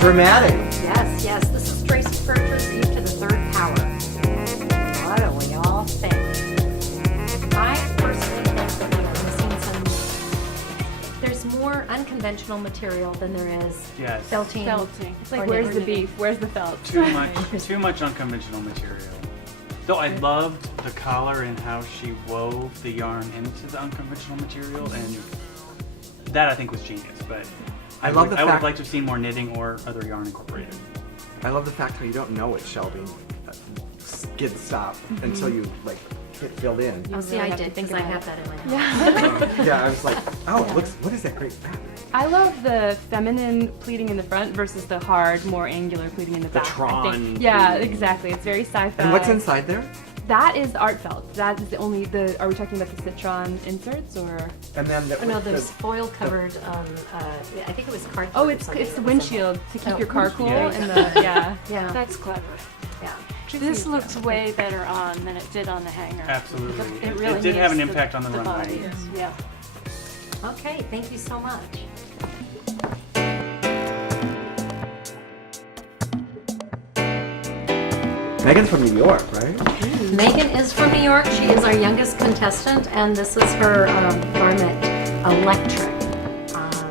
Dramatic. Yes, yes. This is Tracy Furcher's Eve to the Third Power. What do we all think? I personally think that we are missing some. There's more unconventional material than there is felting. It's like, where's the beef? Where's the felt? Too much unconventional material. Though I loved the collar and how she wove the yarn into the unconventional material, and that I think was genius. But I would have liked to have seen more knitting or other yarn incorporated. I love the fact how you don't know it's shelving skid stop until you like get filled in. Oh, see, I did because I have that in my house. Yeah, I was like, oh, it looks. What is that great fabric? I love the feminine pleating in the front versus the hard, more angular pleating in the back. The Tron. Yeah, exactly. It's very sci-fi. And what's inside there? That is the art felt. That is the only. Are we talking about the citron inserts or? And then No, there's foil covered. I think it was cardboard. Oh, it's the windshield to keep your car cool. Yeah. And the Yeah. That's clever. Yeah. This looks way better on than it did on the hanger. Absolutely. It really did have an needs impact on the runway. body. Yeah. Okay. Thank you so much. Megan's from New York, right? Megan is from New York. She is our youngest contestant, and this is her garment, Electric.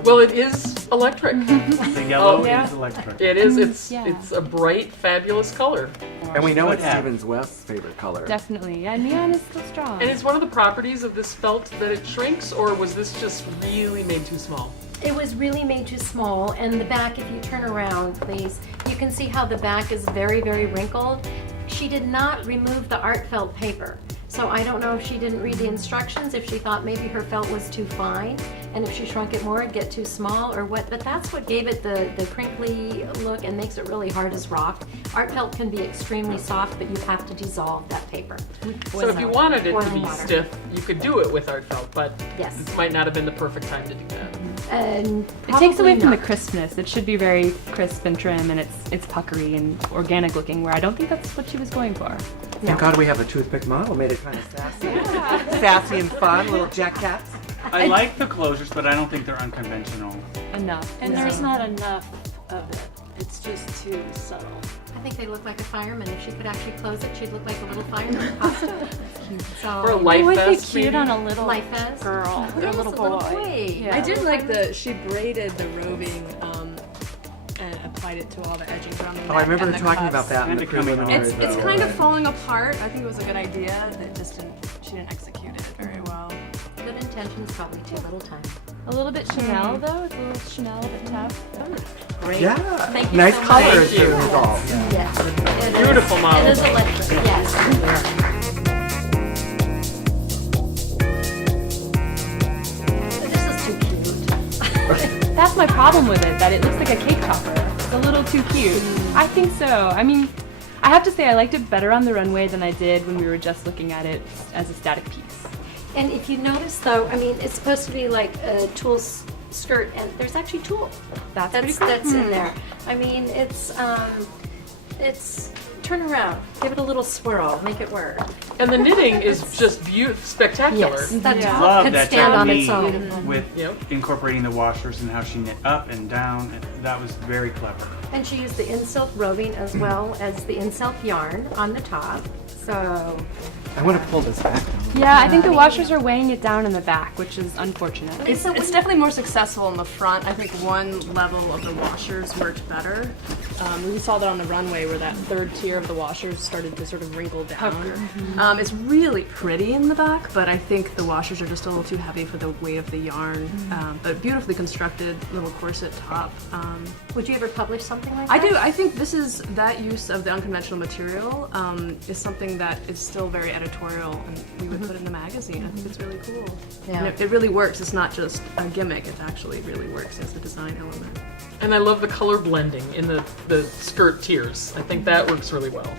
Well, it is electric. The yellow yeah. is electric. It is. It's Yeah. it's a bright, fabulous color, And we know Good it's hat. Stevens West's favorite color. definitely. Yeah, neon is still strong. and it's one of the properties of this felt that it shrinks, or was this just really made too small? It was really made too small, and the back, if you turn around, please, you can see how the back is very, very wrinkled. She did not remove the art felt paper. So I don't know if she didn't read the instructions, if she thought maybe her felt was too fine, and if she shrunk it more, it'd get too small, or what. But that's what gave it the crinkly look and makes it really hard as rock. Art felt can be extremely soft, but you have to dissolve that paper. So if you wanted it to Boiling be water. stiff, you could do it with art felt, but Yes. this might not have been the perfect time to do that. And It takes away probably from the not. crispness. It should be very crisp and trim, and it's puckery and organic looking. Where I don't think that's what she was going for. Thank God we have a toothpick model. Made it kind of sassy. Sassy and fun, little jackets. I like the closures, but I don't think they're unconventional. Enough. And there's not enough of it. It's just too subtle. I think they look like a fireman. If she could actually close it, she'd look like a little fireman. Possibly. So, Or a life It would be vest, cute maybe? on a little Life vest? girl or Yes, a little a little boy. boy. Yeah. I did like she braided the roving and applied it to all the edgings around the neck. Oh, I remember and her the talking cuffs. about that in the Kinda coming on. preliminary. It's though, kind of right? falling apart. I think it was a good idea. It just she didn't execute it very well. Good intentions, probably too little time. A little bit Chanel though. It's a little Chanel, a bit tough. Great. Yeah. Thank you Nice so much. colors Thank you. involved. Yes. It is. Beautiful model. It is electric, yes. This is too cute. That's my problem with it. That it looks like a cake topper. It's a little too cute. I think so. I mean, I have to say I liked it better on the runway than I did when we were just looking at it as a static piece. And if you notice though, I mean, it's supposed to be like a tulle skirt, and there's actually tulle. That's pretty cool. That's in there. I mean, it's turn around, give it a little swirl, make it work. And the knitting is just spectacular. Yes, that top Love could that stand on its technique own. with Yep. incorporating the washers and how she knit up and down. That was very clever. And she used the insilk roving as well as the insilk yarn on the top. So I want to pull this back. Yeah, I think the washers are weighing it down in the back, which is unfortunate. It's definitely more successful in the front. I think one level of the washers worked better. We saw that on the runway where that third tier of the washers started to sort of wrinkle down. It's really pretty in the back, but I think the washers are just a little too heavy for the weight of the yarn. But beautifully constructed little corset top. would you ever publish something like I that? do. I think that use of the unconventional material is something that is still very editorial, and we would put it in a magazine. I think it's really cool. Yeah. And it really works. It's not just a gimmick. It actually really works as a design element. And I love the color blending in the skirt tiers. I think that works really well.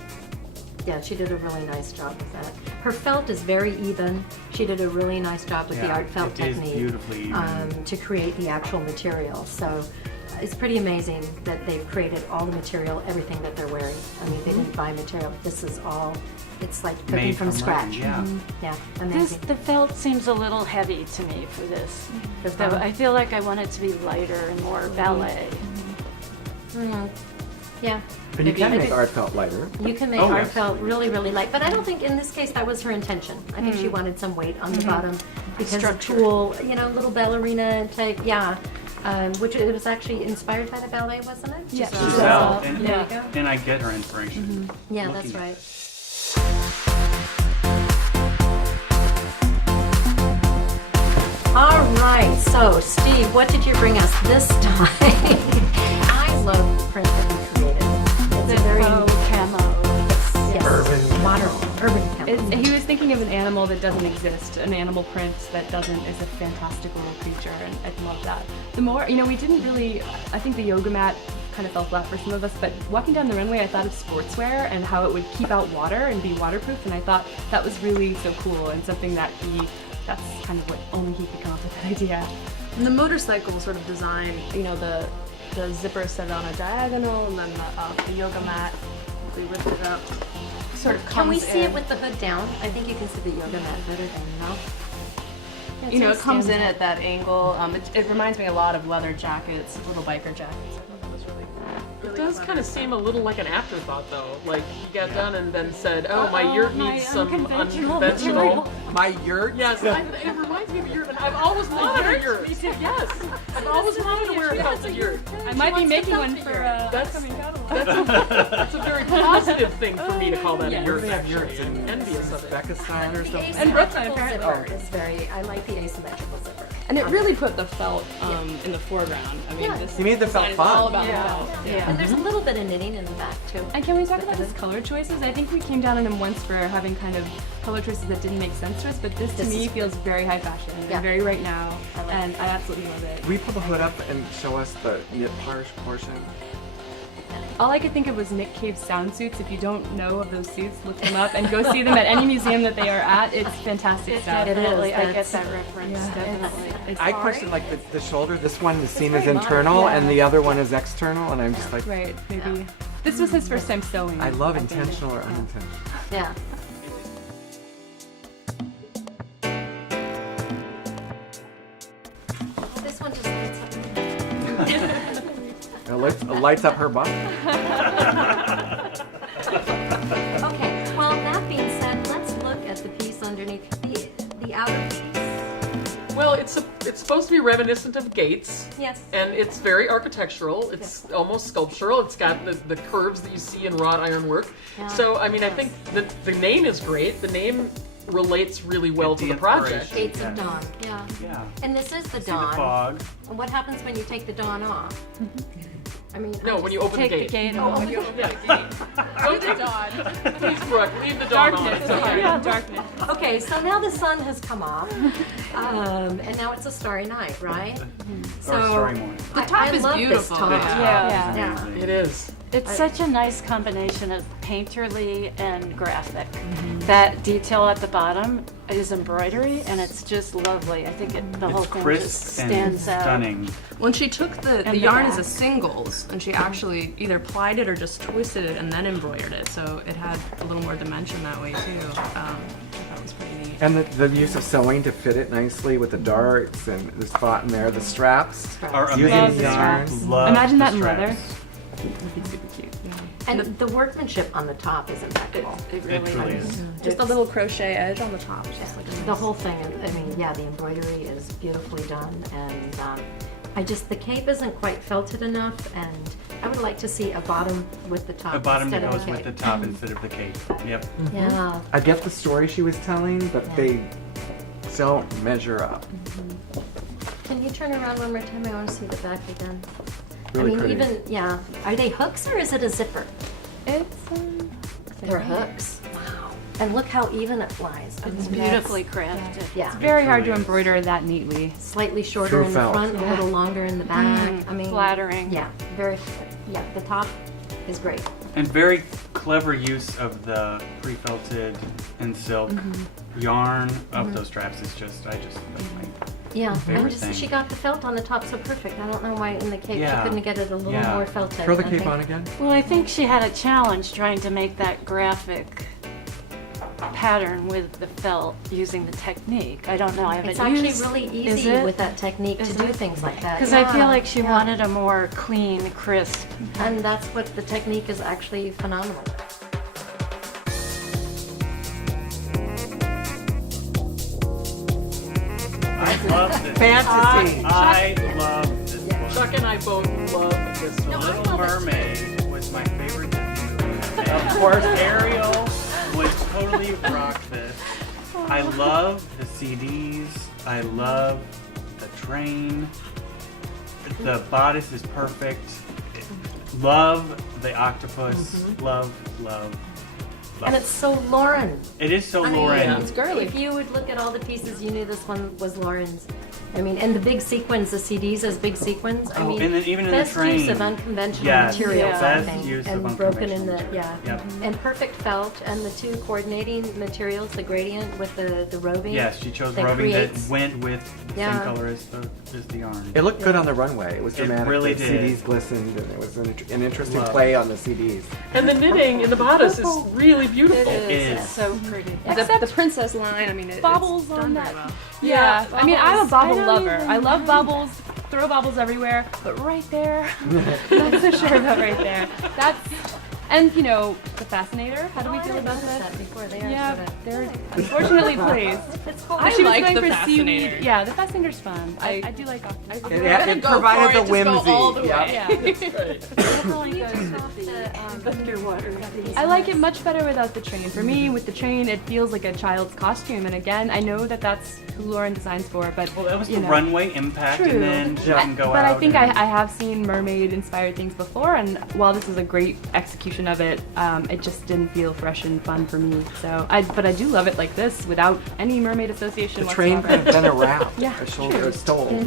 Yeah, she did a really nice job with that. Her felt is very even. She did a really nice job with the Yeah, art felt it is technique beautifully even. to create the actual material. So it's pretty amazing that they've created all the material, everything that they're wearing. I mean, they didn't buy material. This is all, it's like cooking Made from from scratch. learning, Yeah, This, amazing. the felt seems a little heavy to me for this. The So felt? I feel like I want it to be lighter and more ballet. Yeah. And you can I make do- art felt lighter. You can make Oh, art yes. felt really, really light, but I don't think in this case that was her intention. I think she wanted some weight on the bottom because the tulle, little ballerina type, which it was actually inspired by the ballet, wasn't it? Yeah. Giselle. And, There you go. and I get her inspiration. Yeah, Looking that's at right. All right, so Steve, what did you bring us this time? I love the print that you created. It's a very camo. yes, Urban modern, urban camo. He was thinking of an animal that doesn't exist, an animal print that is a fantastical creature, and I love that. The more, we didn't really, I think the yoga mat kind of fell flat for some of us, but walking down the runway I thought of sportswear and how it would keep out water and be waterproof, and I thought that was really so cool and something that that's kind of what only he could come up with that idea. And the motorcycle sort of design, the zipper set on a diagonal, and then the yoga mat, we lift it up, sort of comes Can we see in. it with the hood down? I think you can see the yoga mat better than It comes in at that angle. It reminds me a lot of leather jackets, little biker jackets. I thought that was really It does kind of seem a little like an afterthought, though. Like he got done and then said, "Oh, my yurt needs some unconventional." My yurt? Yes, it reminds me of a yurt, and I've always wanted a yurt. Yes, I've always wanted to wear a felted yurt. I might be making one for That's- upcoming catalog. That's a very positive thing for me to call that a yurt. We have Actually, yurts in and envious of it. Uzbekistan or The something. And Brooklyn, asymmetrical apparently. zipper is very, I like the asymmetrical zipper. And it really put the felt in the foreground. I mean, Yeah. this You made the felt design is all fun. about Yeah. the felt. Yeah. And there's a little bit of knitting in the back too. And can we talk about his color choices? I think we came down on him once for having kind of color choices that didn't make sense to us, but this to This me is feels very high fashion Yeah. and very right now, I like and I absolutely love it. Will you pull the hood up and show us the knit portion? All I could think of was Nick Cave's sound suits. If you don't know of those suits, look them up and go see them at any museum that they are at. It's fantastic stuff. Definitely, I get that's- that reference. Definitely. It's I question like the shoulder. This one is seen as very modern. internal, Yeah. and the other one is external, and I'm just like, right, maybe. This was his first time sewing. I love think. intentional or unintentional. Yeah. This one just lights up. It lights up her butt. Okay, well, that being said, let's look at the piece underneath. The outer piece. Well, it's supposed to be reminiscent of gates. Yes. And it's very architectural. It's almost sculptural. It's got the curves that you see in wrought iron work. Yeah. So, I mean, I think the name is great. The name relates really well to the project. Gates of Dawn. Yeah. Yeah. And this is the See the dawn. fog. And what happens when you take the dawn off? I mean, No, when you open the gate. Oh, When you open the gate. Please, Brooke, leave the dawn on. It's okay. Yeah, darkness. Okay, so now the sun has come off, and now it's a starry night, right? Or starry morning. The top is love beautiful. This top. Yeah. Yeah. Amazing. It is. It's such a nice combination of painterly and graphic. That detail at the bottom is embroidery, and it's just lovely. I think the whole It's thing just crisp and stands out. stunning. When she took the the yarn back. as a singles, and she actually either plied it or just twisted it and then embroidered it, so it had a little more dimension that way too. That was pretty neat. And the use of sewing to fit it nicely with the darts and the spot in there, the straps. Our Using amazing yarn. love Imagine the that in straps. leather. It'd be super cute. And the workmanship on the top is impeccable. It It really truly is. is. Just a little crochet edge on the top. Just like a The whole thing, I mean, yeah, the embroidery is beautifully done, and the cape isn't quite felted enough, and I would like to see a bottom with the top The bottom instead goes of a with the cape. top instead of the cape. Yep. Yeah. I get the story she was telling, but they don't measure up. Can you turn around one more time? I want to see the back again. Really I mean, pretty. even, yeah. Are they hooks or is it a zipper? It's They're hooks. Wow. And look how even it lies. I It's mean, beautifully crafted. Yeah. very hard to truly is. embroider that neatly. Slightly shorter True in the felt. front, a little longer in the back. I mean, Flattering. Yeah, very, yeah, the top is great. And very clever use of the pre-felted and silk yarn of those straps is just, I just like my Yeah, favorite and just, thing. she got the felt on the top so perfect. I don't know why in the cape Yeah. she couldn't get it a little Yeah. more felted. Throw the I cape think. on again. Well, I think she had a challenge trying to make that graphic pattern with the felt using the technique. I don't know. I haven't It's actually used. really Is easy it? with that technique Is to do it? things like that. Because I feel Yeah, like she yeah. wanted a more clean, crisp. And that's what the technique is actually phenomenal. I love this. Fantasy. I love this one. Chuck and I both love this one. Little Mermaid was my favorite Disney movie. Of course, Ariel would totally rock this. I love the CDs. I love the train. The bodice is perfect. Love the octopus. Love, love, love. And it's so Lauren. It is so I mean, Lauren. It's girly. If you would look at all the pieces, you knew this one was Lauren's. I mean, and the big sequins, the CDs as big sequins. I Oh, mean, and then even in the best use train. of unconventional Yes, materials, yeah. I best think, use of and broken in the unconventional. Yep. and perfect felt, and the two coordinating materials, the gradient with the roving. Yes, she chose that roving creates- that went with the Yeah. same color as the yarn. It looked good on the runway. It was It dramatic. really the did. CDs glistened, and it was an interesting Love. play on the CDs. And the knitting in the bodice is really beautiful. It is. is. It's so pretty. The princess line, I mean, Baubles it's on done that. very well. Yeah, I mean, I'm a bauble I don't lover. even I love baubles, throw baubles everywhere, but right there, not so sure about right there. That's, and you know, the Fascinator, how do we Oh, I feel didn't about notice that? that before. They are Yeah, sort of- they're unfortunately placed. It's cool. But she was like going the for Fascinator. seaweed. Yeah, the Fascinator's fun. I do like octopus. It go provided for it, the just go whimsy. all the Yep. way. Yeah. Right. Definitely goes Turn with off the the, underwater. I like it much better without the train. For me, with the train, it feels like a child's costume. And again, I know that that's who Lauren designs for, but Well, that was you the know. runway impact, True. and then she can go But out. I think and, I have seen mermaid-inspired things before, and while this is a great execution of it, it just didn't feel fresh and fun for me. So, but I do love it like this, without any mermaid association The train whatsoever. could have been a wrap. Yeah, a shoulder, true. a stole.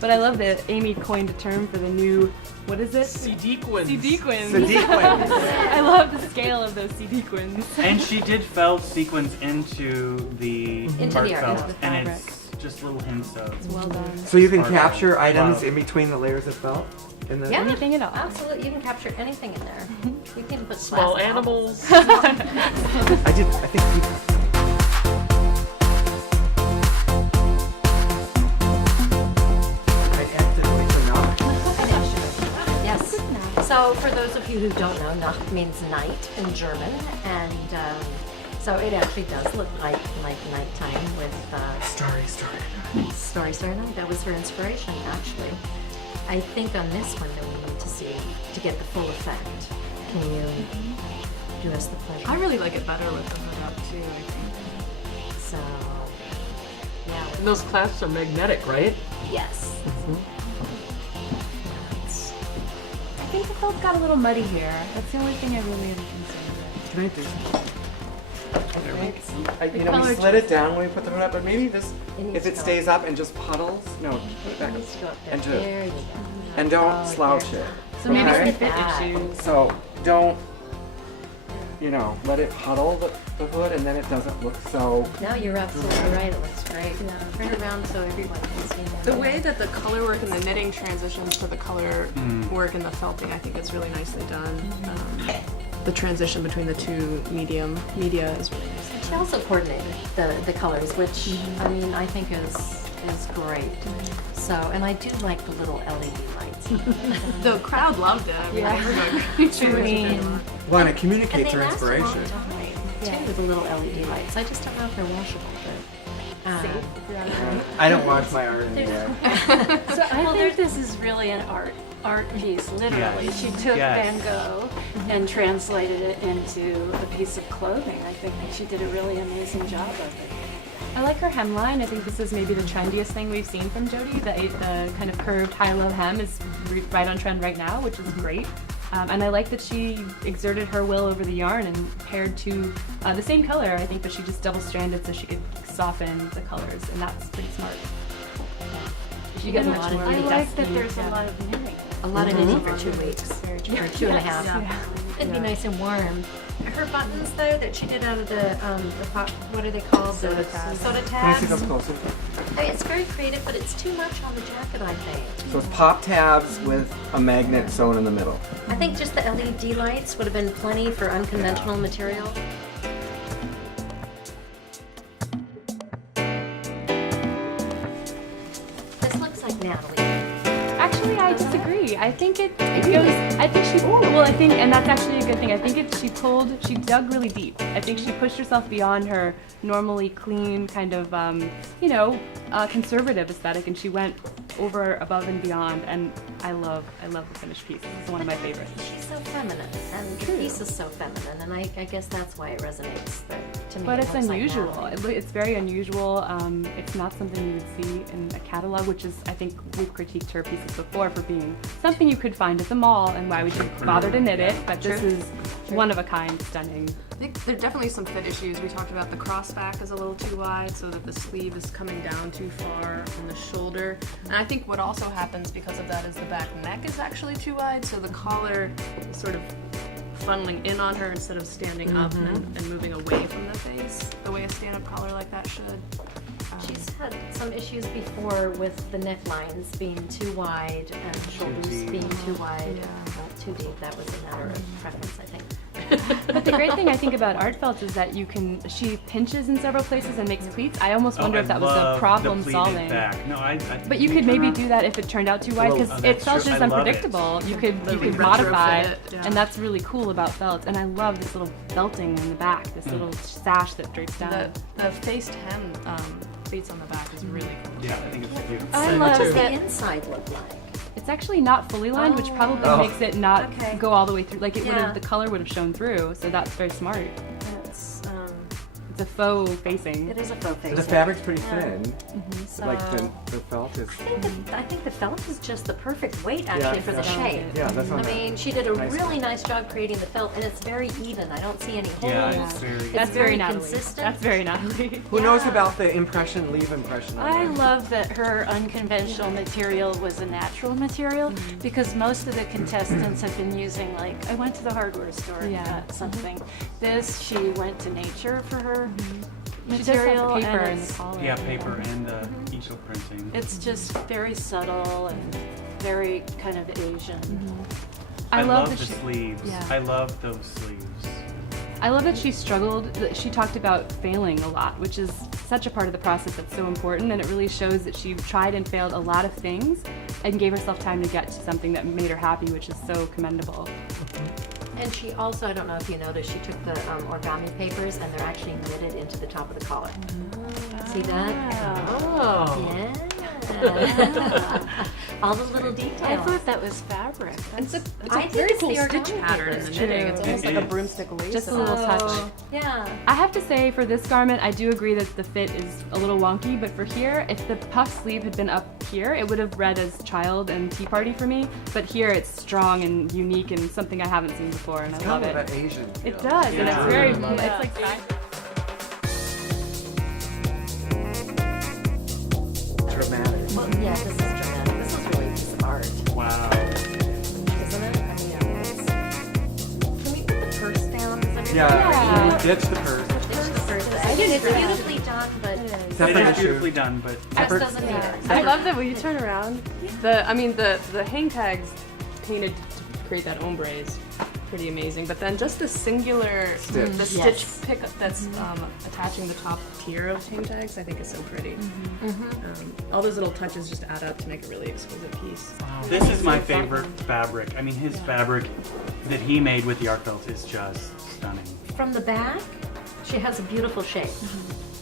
But I love that Amy coined a term for the new, what is it? Sequins. Sequins. The sequins. I love the scale of those sequins. And she did felt sequins into the Into art the art, felt, into the and fabric. it's just little hints of. Well done. So you can Art. capture items Wow. in between the layers of felt? In the Yeah. Anything at all. Absolutely, you can capture anything in there. You can put Small glass animals. I think people. I accidentally turned off. Yes. So for those of you who don't know, Nacht means night in German, and so it actually does look like nighttime with Starry. story. No, that was her inspiration, actually. I think on this one that we need to see to get the full effect. Can you do us the pleasure? I really like it better with the hood up too, I think. So, yeah. And those clasps are magnetic, right? Yes. I think the felt got a little muddy here. That's the only thing I really am concerned with. Can I do? You know, color we slid it down when we put the hood up, but maybe just It needs if it to go stays up and just puddles. No, put it back up. Needs to go up there. And to- There you go. And don't Oh, slouch there. it. So maybe Okay. some fit That. issues. So don't, let it puddle the hood, and then it doesn't look so. No, you're absolutely right. It looks great. Turn it around so everyone can see that. The way that the color work and the knitting transitions to the color work and the felting, I think is really nicely done. The transition between the two media is really nice. She also coordinated the colors, which I mean I think is great. So, and I do like the little LED lights. The crowd loved it. I mean, Yeah. everyone. Well, and it And communicates they her last a long inspiration. time, too, with the little LED lights. I just don't know if they're washable, but. Safe, if you're out of town. I don't wash my art anymore. So I think this is really an art piece, literally. Yes. She took Yes. Van Gogh and translated it into a piece of clothing. I think that she did a really amazing job of it. I like her hemline. I think this is maybe the trendiest thing we've seen from Jodie. The kind of curved high-low hem is right on trend right now, which is great. And I like that she exerted her will over the yarn and paired to the same color, I think, but she just double-stranded so she could soften the colors, and that's pretty smart. She got Yeah, much a lot of more I knitting. like that dusty, there's yeah. a lot of knitting. A lot of knitting for 2 weeks, or 2.5. Yeah. It'd be nice and warm. Her buttons, though, that she did out of the what are they called? Soda tabs. Soda Can I see tabs. them closer? I mean, it's very creative, but it's too much on the jacket, I think. So it's pop tabs with a magnet sewn in the middle. I think just the LED lights would have been plenty for unconventional material. I disagree. I think it goes. I think she. Well, I think, and that's actually a good thing. I think she dug really deep. I think she pushed herself beyond her normally clean kind of, conservative aesthetic, and she went over, above, and beyond. And I love the finished piece. This is one of my favorites. She's so feminine, and the piece is so feminine, and I guess that's why it resonates to me. But it it's looks like unusual. that. It's very unusual. It's not something you would see in a catalog, which is, I think, we've critiqued her pieces before for being something you could find at the mall and why we should bother to knit it. But this is one of a kind, stunning. I think there are definitely some fit issues. We talked about the cross back is a little too wide, so that the sleeve is coming down too far from the shoulder. And I think what also happens because of that is the back neck is actually too wide, so the collar is sort of funneling in on her instead of standing up and moving away from the face, the way a stand-up collar like that should. She's had some issues before with the necklines being too wide and shoulders deep. being too wide, too deep. That was a matter of preference, I think. But the great thing I think about art felt is that she pinches in several places and makes pleats. I almost wonder if that was a problem solving. No, I But you could maybe do that if it turned out too wide, because Oh, it that's felt true. just I love it. unpredictable. You could Retrofit modify, it, yeah. and that's really cool about felt. And I love this little belting in the back, this little sash that drapes down. The faced hem pleats on the back is really cool. Yeah, I think it's beautiful. I Same love What does that. the inside look like? It's actually not fully lined, which probably Oh. makes it not Okay. go all the way through. Like it would Yeah. have, the color would have shown through. So that's very smart. It's, It's a faux facing. it is a faux face. The fabric's pretty thin. So, Like the felt is. I think the felt is just the perfect weight actually for the shape. Yeah, that's I not mean, she did a Nice. really nice job creating the felt, and it's very even. I don't see any holes. Yeah, it's very. That's very very Natalie. consistent. That's very Natalie. Who knows about the impression, leave impression on I that? love that her unconventional material was a natural material because most of the contestants have been using, like, I went to the hardware store and Yeah. got something. This, she went to nature for her She does have material, the paper and in the it's, collar. Yeah, paper and the easel printing. it's just very subtle and very kind of Asian. I love the that she, sleeves. yeah. I love those sleeves. I love that she struggled, that she talked about failing a lot, which is such a part of the process that's so important, and it really shows that she tried and failed a lot of things and gave herself time to get to something that made her happy, which is so commendable. And she also, I don't know if you noticed, she took the origami papers and they're actually knitted into the top of the collar. See that? Oh. Yeah. All the little details. I thought that was fabric. It's a I think very it's cool the stitch origami pattern in the papers, knitting. too. It's almost It like a is. broomstick lace. Just a little touch. So, yeah. I have to say, for this garment, I do agree that the fit is a little wonky, but for here, if the puff sleeve had been up here, it would have read as child and tea party for me, but here it's strong and unique and something I haven't seen before, and I love Kind of it. an Asian. It feel. does, and Yeah. it's very, Yeah. it's like Dramatic. Well, yeah, this is dramatic. This is really just art, Wow. isn't it? I mean, can we put the purse down? Is everybody Yeah, ready? ditch the purse. Ditch the purse. I mean, it's beautifully done, but Separate It is issue. beautifully done, but just doesn't need it. I love that when you turn around, the hang tags painted to create that ombre is pretty amazing. But then just the singular, Stitch. the Yes. stitch pickup that's attaching the top tier of hang tags, I think is so pretty. All those little touches just add up to make a really exquisite piece. this is my favorite fabric. I mean, his fabric that he made with the art felt is just stunning. From the back, she has a beautiful shape.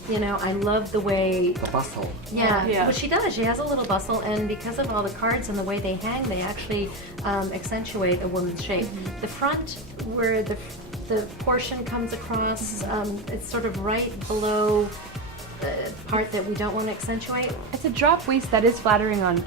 You know, I love the way, The bustle. yeah, Yeah. what she does. She has a little bustle, and because of all the cards and the way they hang, they actually accentuate a woman's shape. The front, where the portion comes across, it's sort of right below the part that we don't want to accentuate. It's a drop waist that is flattering on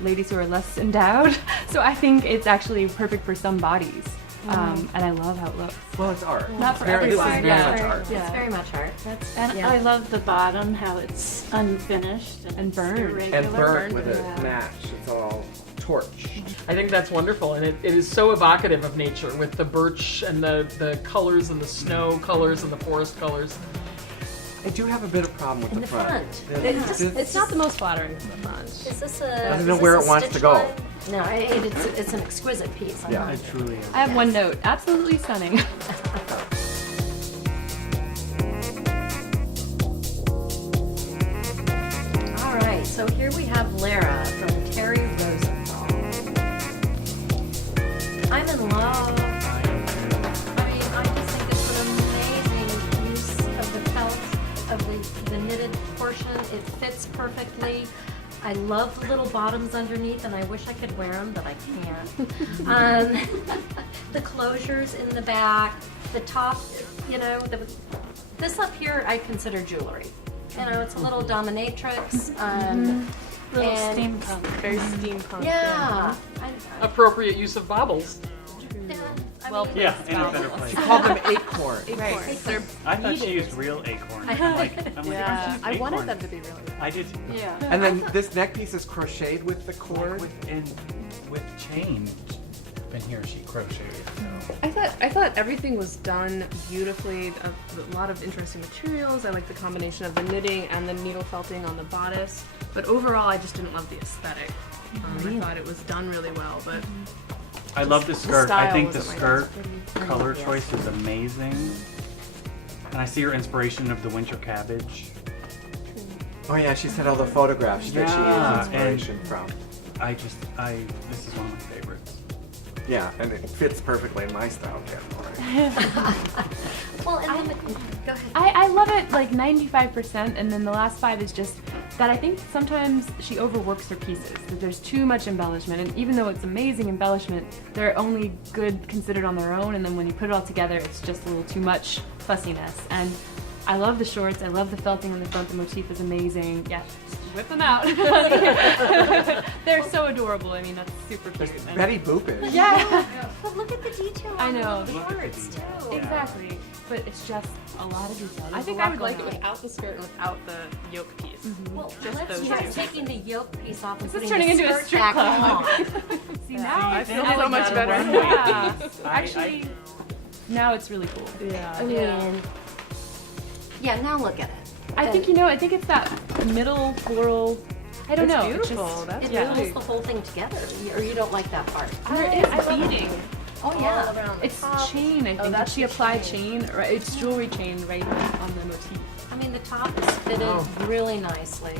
ladies who are less endowed, so I think it's actually perfect for some bodies, and I love how it looks. Well, it's art. Not for This is everyone, very yeah. much art. It's very much art. That's And yeah. I love the bottom, how it's unfinished And it's burned. irregular. And burnt with a match. It's all torched. I think that's wonderful, and it is so evocative of nature with the birch and the colors and the snow colors and the forest colors. I do have a bit of problem with In the the front. front. Yeah, It's not the most flattering from the front. Is this a? Doesn't is know this where a it wants to stitch go. line? No, it's an exquisite piece. I Yeah. love It it. truly is. I have one note, absolutely stunning. All right, so here we have Lara from Terry Rosenthal. love. I mean, I just think it's an amazing use of the felt, of the knitted portion. It fits perfectly. I love the little bottoms underneath, and I wish I could wear them, but I can't. The closures in the back, the top, you know, this up here I consider jewelry. You know, it's a little dominatrix. Little and- steampunk. Very steampunk. Yeah. Appropriate use of baubles. Well, Yeah, in a better place. She called them acorn. Right. They're I thought she used real acorn. I'm like, yeah. why I she wanted acorn? them to be really. I did too. Yeah. And then this neck piece is crocheted with the cord. With chain. And here she crocheted. So. I thought everything was done beautifully. A lot of interesting materials. I like the combination of the knitting and the needle felting on the bodice. But overall, I just didn't love the aesthetic. I thought it was done really well, but I love the skirt. I style think the wasn't my skirt best. color choice is amazing. And I see her inspiration of the winter cabbage. Oh yeah, she sent all the photographs that she Yeah, used inspiration from. This is one of my favorites. Yeah, and it fits perfectly in my style category. well, and then go ahead. I love it like 95%, and then the last 5 is just that I think sometimes she overworks her pieces. That there's too much embellishment, and even though it's amazing embellishment, they're only good considered on their own, and then when you put it all together, it's just a little too much fussiness. And I love the shorts, I love the felting on the front, the motif is amazing. Yeah, just whip them out. They're so adorable, I mean, that's super cute. And- Betty Boop is. Yeah. But look at the detail I on know. the Look at the shorts detail. too. Yeah. Exactly, but it's just a lot of detail. I There's think a I lot would like it going on. without the skirt and without the yoke piece. Well, Just let's those try two. taking the yoke piece off and This is putting turning the into a skirt strip back club. on. See, now I it's feel really so much good. better. Yeah. I- Actually, now it's really cool. Yeah. I mean, yeah. Now look at it. I think I think it's that middle floral. I don't It's know. beautiful. It's just, That's It really. pulls the whole thing together, or you don't like that part. it's beading. Oh yeah. around It's chain. I think. that's She the applied chain. Right, it's jewelry chain right on the motif. I mean, the top is fitted really nicely.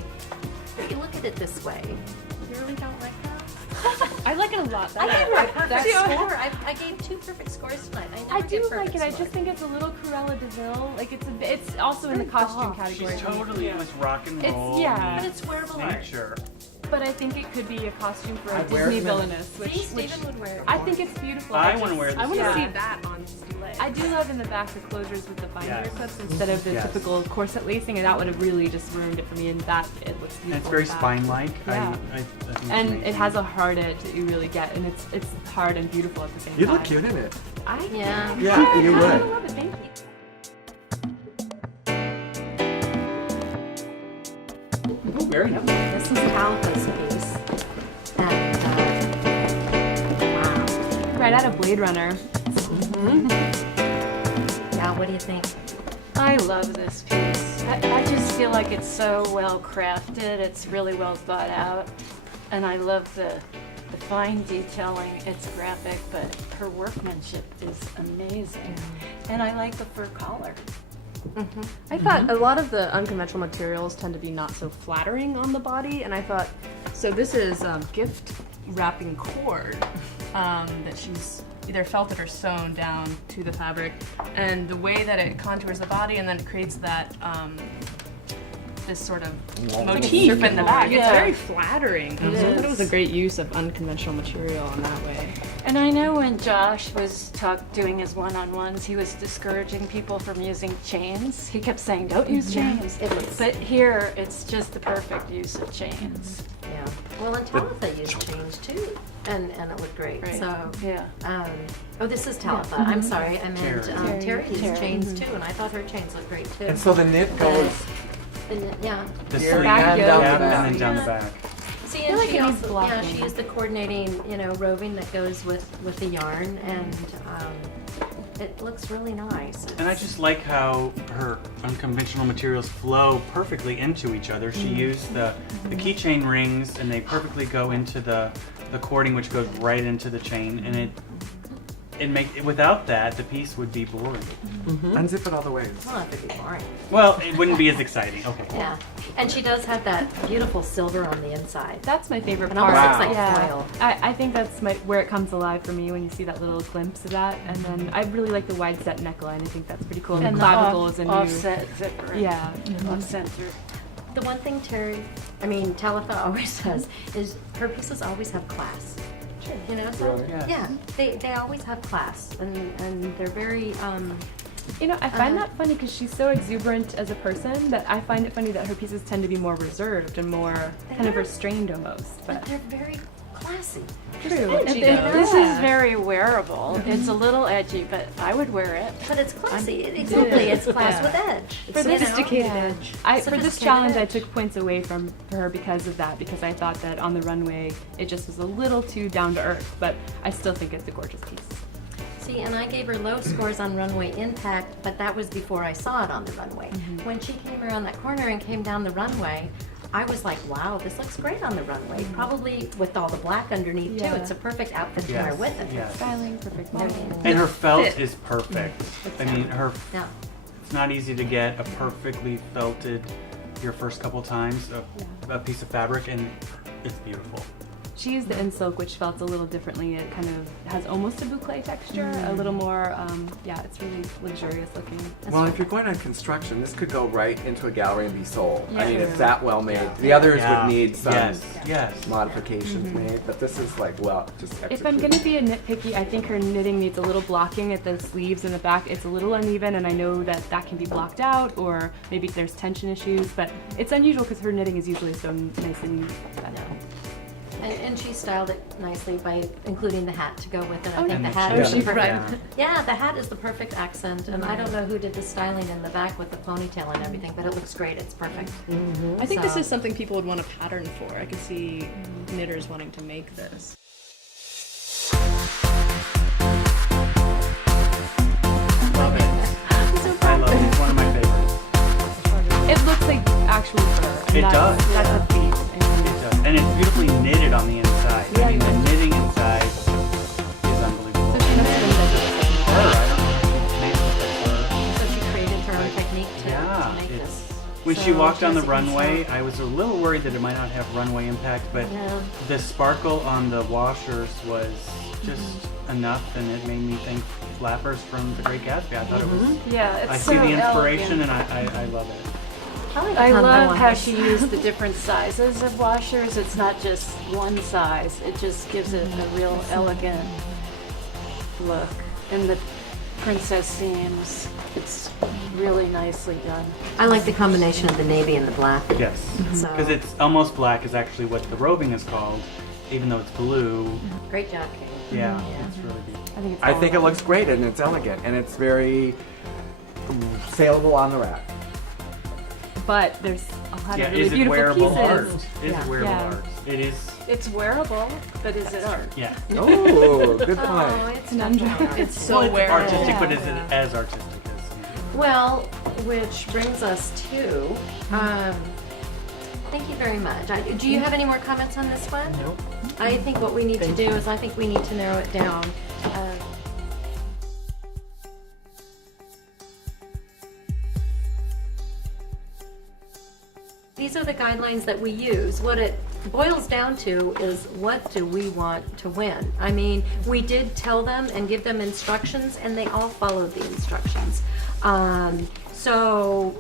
But you look at it this way. You really don't like that? I like it a lot I better. gave her a perfect See, score. I gave 2 perfect scores tonight. I I never do give like perfect it. I scores. just think it's a little Cruella de Vil. Like it's also in the costume category. She's totally was rock and It's- roll. yeah. But it's wearable art. nature. But I think it could be a costume for a I'd wear it Disney in a- villainess, See, which Stephen would wear it. I think it's beautiful. I just- want to wear this. I want to Yeah. see that on display. I do love in the back the closures with the binder Yes. clips instead of the Yes. typical corset lacing, and that would have really just ruined it for me. And that it looks beautiful. And it's very in the back. spine-like. Yeah. I think it's And amazing. it has a hard edge that you really get, and it's hard and beautiful at the same You time. look cute in it. Yeah. Yeah, you I would. love it. Thank you. Oh, very nice. This is Talitha's piece. And, wow. Right out of Blade Runner. Yeah, what do you think? I love this piece. I just feel like it's so well crafted. It's really well thought out. And I love the fine detailing. It's graphic, but her workmanship is amazing. And I like the fur collar. I thought a lot of the unconventional materials tend to be not so flattering on the body, and I thought, so this is gift wrapping cord that she's either felted or sewn down to the fabric, and the way that it contours the body and then creates that this sort of motif in the back. It's Yeah. very flattering. So I thought it was a is. great use of unconventional material in that way. And I know when Josh was doing his one-on-ones, he was discouraging people from using chains. He kept saying, don't use chains. It looks, But here, it's just the perfect use of chains. yeah. Well, and Talitha used chains too, and it looked great. Right. So, Yeah. oh, this is Talitha. I'm sorry, I meant Terry. Terry used Terry. chains too, and I thought her chains looked great too. And so the knit goes Yeah. The here sleeve and yoke. down yeah, the and back. then down the back. See, I feel and like she it needs also, blocking. yeah, she used the coordinating, roving that goes with the yarn, and it looks really nice. And I just like how her unconventional materials flow perfectly into each other. She used the keychain rings, and they perfectly go into the cording, which goes right into the chain, and without that, the piece would be boring. Unzip it all the way. Well, that would be boring. Well, it wouldn't be as exciting. Okay. Yeah, and she does have that beautiful silver on the inside. That's my favorite It part. almost looks like yeah. foil. I think that's where it comes alive for me when you see that little glimpse of that. And then I really like the wide set neckline. I think that's pretty cool. And the the clavicle is a new. offset zipper. Yeah. Off center. The one thing Talitha always says is her pieces always have class. Sure. You know, so Really? Yes. yeah, they always have class, and they're very You know, I find that funny because she's so exuberant as a person that I find it funny that her pieces tend to be more reserved and more kind of are. restrained almost. but But they're very classy. true. This is very wearable. It's a little edgy, but I would wear it. But it's classy. Exactly, it's class with edge. For You know? sophisticated edge. For this Sophisticated challenge, I edge. took points away from her because of that, because I thought that on the runway it just was a little too down to earth. But I still think it's a gorgeous piece. See, and I gave her low scores on runway impact, but that was before I saw it on the runway. When she came around that corner and came down the runway, I was like, wow, this looks great on the runway. Probably with all the black underneath Yeah. too. It's a perfect outfit to wear with it. Yes. Styling, perfect molding. And her felt Fit. is perfect. I mean, Yeah. it's not easy to get a perfectly felted your first couple times a piece of fabric, and it's beautiful. She used the insilk, which felt a little differently. It kind of has almost a boucle texture, a little more, yeah, it's really luxurious looking. Well, if you're going on construction, this could go right into a gallery and be sold. I mean, Yeah. it's that well made. The others Yeah. would need some Yes. modifications made, but this is like, well, just If I'm going to be a nitpicky, I think her knitting needs a little blocking at the sleeves and the back. It's a little uneven, and I know that that can be blocked out, or maybe there's tension issues, but it's unusual because her knitting is usually so nice and neat. And she styled it nicely by including the hat to go with it. I Oh, think yeah. the hat And is the the shape. perfect. Yeah, the hat is the perfect accent, and I don't know who did the styling in the back with the ponytail and everything, but it looks great. It's perfect. I think this So- is something people would want a pattern for. I could see knitters wanting to make this. Love it. I love it. It's one of my favorites. It looks like actual fur. and It that's- does. That's a feat. It does. And it's beautifully knitted on the inside. I mean, the knitting inside is unbelievable. So she must have been Fur, I don't know. She made it with fur. So she created her own technique to Yeah, make it's this. when she So walked on the Jessica runway, saw- I was a little worried that it might not have runway impact, but Yeah. the sparkle on the washers was just enough, and it made me think flappers from The Great Gatsby. I thought it was. Yeah, it's I so see the inspiration, elegant. and I love it. I love how one. she used the different sizes of washers. It's not just one size. It just gives it a real elegant look. And the princess seams, it's really nicely done. I like the combination of the navy and the black. Yes, So because it's almost black is actually what the roving is called, even though it's blue. great job, Kate. Yeah, it's really beautiful. I think it's I all think it around. looks great and it's elegant and it's very saleable on the rack. But there's a lot Yeah, of really is it beautiful wearable pieces. art? Is Yeah. it wearable Yeah. art? It is. It's wearable, but is it art? Yeah. Oh, good Oh, point. it's Conundrum. definitely It's so Well, it's wearable. artistic, but is Yeah. it as artistic as? Well, which brings us to, thank you very much. Do you have any more comments on this one? Nope. I think what we need to do is I think we need to narrow it down. These are the guidelines that we use. What it boils down to is what do we want to win? I mean, we did tell them and give them instructions and they all followed the instructions. So,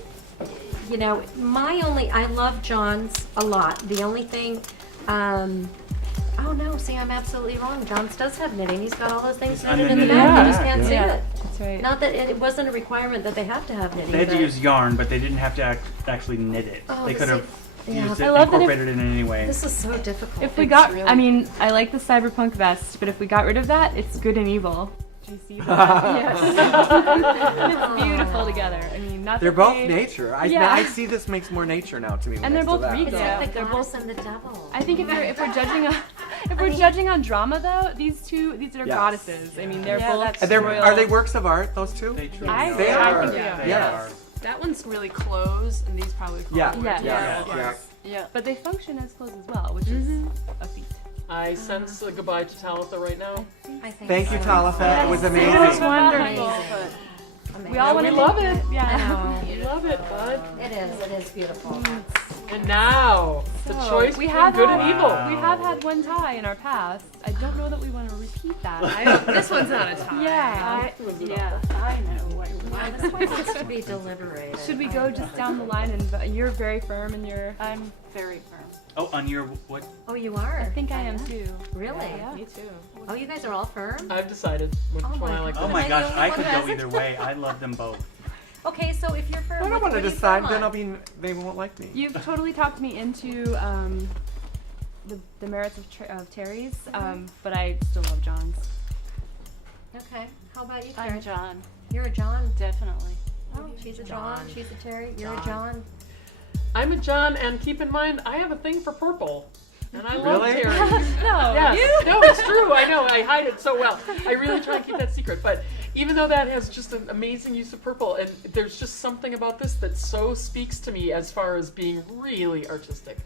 you know, I love John's a lot. The only thing, oh no, see, I'm absolutely wrong. John's does have knitting. He's got all those things On knitted the in the knitting back. You back, just can't see yeah. it. That's right. Not that it wasn't a requirement that they have to have knitting. They had to but- use yarn, but they didn't have to actually knit it. Oh, They but could have see, yeah. used I it, love that if- incorporated it in any way. This is so difficult. If we It's got, really- I mean, I like the cyberpunk vest, but if we got rid of that, it's good and evil. Do you see that? Yes. It's beautiful together. I mean, not They're that both they- nature. Yeah. I see this makes more nature now to me. And they're next to both that. regal. It's like the They're goddess both. and the devil. I think if we're judging on judging on drama though, these are Yes. goddesses. I mean, they're Yeah, both. that's And they're, royal. are they works of art? Those two? They truly I- are. They I are. think they are. They Yes. are. That one's really clothes, and these probably fall Yeah. more Yeah. to Yeah. clothes. Yeah. Yeah. But they function as clothes as well, which is a feat. I sense a goodbye to Talitha right now. I think Thank you, so. Talitha. It was It was amazing. wonderful, Amazing. but Amazing. We all we want love it. I Yeah. know. We love it, bud. It is beautiful. And now, the So, choice we between have good had- and evil. Wow. We have had one tie in our past. I don't know that we want to repeat that. This one's not a tie. Yeah. I know what Wow, this one wants to be deliberated. Should we go just down the line and you're very firm and you're. I'm very firm. Oh, on your what? Oh, you are? I think I am too. Really? Yeah. Me too. Oh, you guys are all firm? I've decided which Oh one my I like God. Oh the my Am I gosh, the only I one could who go hasn't? either way. I love them both. Okay, so if you're firm, I don't what want to do you decide. firm Then on? they won't like me. You've totally talked me into the merits of Terry's, but I still love John's. Okay, how about you, Terry? I'm John, You're a John. definitely. Oh, she's a John. She's a Terry. You're a John. I'm a John, and keep in mind, I have a thing for purple. And I love Really? Terry. No, Yes. No, it's true. I know. I hide it so well. I really try and keep that secret. But even though that has just an amazing use of purple, and there's just something about this that so speaks to me as far as being really artistic.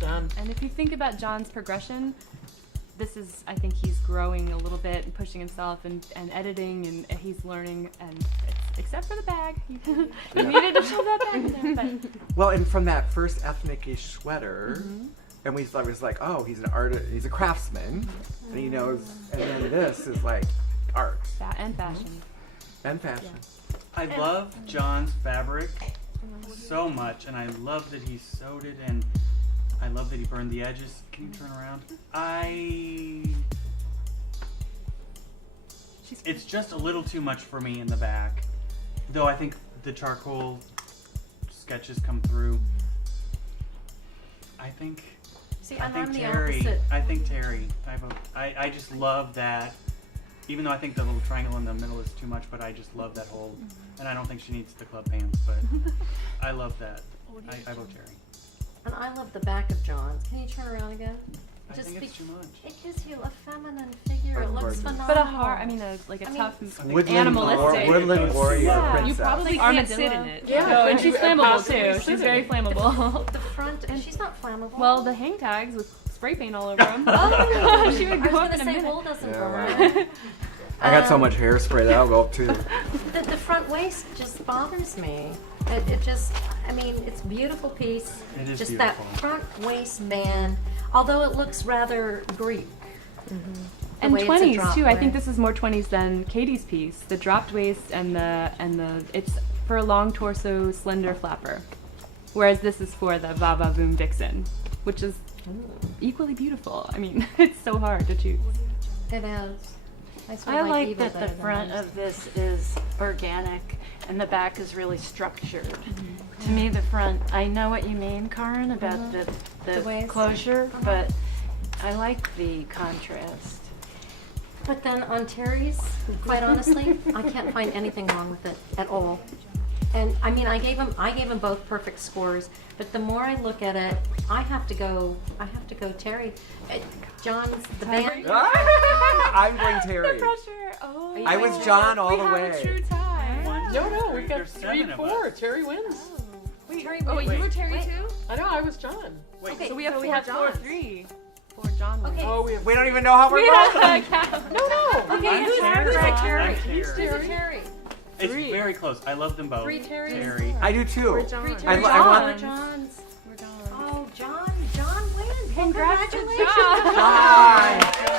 John. And if you think about John's progression, this is, I think he's growing a little bit and pushing himself and editing and he's learning and except for the bag. You needed to show that bag in there, but Well, and from that first ethnic-ish sweater, and I was like, oh, he's an artist, he's a craftsman, and he knows. And then this is like art and fashion. and fashion. I love John's fabric so much, and I love that he sewed it, and I love that he burned the edges. Can you turn around? It's just a little too much for me in the back. Though I think the charcoal sketches come through. I think See, I and think I'm the Terry. opposite. I think Terry. I just love that. Even though I think the little triangle in the middle is too much, but I just love that whole. And I don't think she needs the club pants, but I love that. I vote Terry. And I love the back of John's. Can you turn around again? I think it's too much. It gives you a feminine figure. It looks Gorgeous. phenomenal. But a heart, I mean, a tough, animalistic. Woodland warrior Yeah. princess. You probably Armadillo. can't sit in it. Yeah, No, and and she's you flammable possibly too. sit She's in very it. flammable. The front, and she's not flammable. Well, the hang tags with spray paint all over them. Oh, she would I go was up gonna in a say minute. wool doesn't Yeah, burn. right. I got so much hairspray that'll go up too. The front waist just bothers me. It just, I mean, it's a beautiful piece. It is just beautiful. that front waistband, although it looks rather Greek. And way it's a 20s drop too. I think waist. this is more 20s than Katie's piece. The dropped waist and the it's for a long torso, slender flapper, whereas this is for the va va boom vixen, which is equally beautiful. I mean, it's so hard to choose. It is. sort I of like evil that the better than front others. of this is organic and the back is really structured. To me, the front, I know what you mean, Karin, about the The waist. closure, but I like the contrast. But then on Terry's, quite honestly, I can't find anything wrong with it at all. And I mean, I gave them both perfect scores. But the more I look at it, I have to go Terry. John's the band. I'm going Terry. Pressure. Oh, I was John all we the have way. a true tie. No, we've got There's 7 of 3-4. us. Terry wins. Terry, Oh, wait, you were wait, Terry wait. too? I know, I was John. Wait, Okay, So we have so 4 Johns. 3. 4 John wins. Okay. Oh, we have. We don't even know how we're voting. Okay, I'm who's Terry. a Terry? I'm Who's a Terry. Terry? It's very close. I love them both. 3 Terrys? Terry. I do too. We're John. Three I, Terrys. I want. We're Johns. We're John. Oh, John wins. Well, Congrats to congratulations. John. Bye.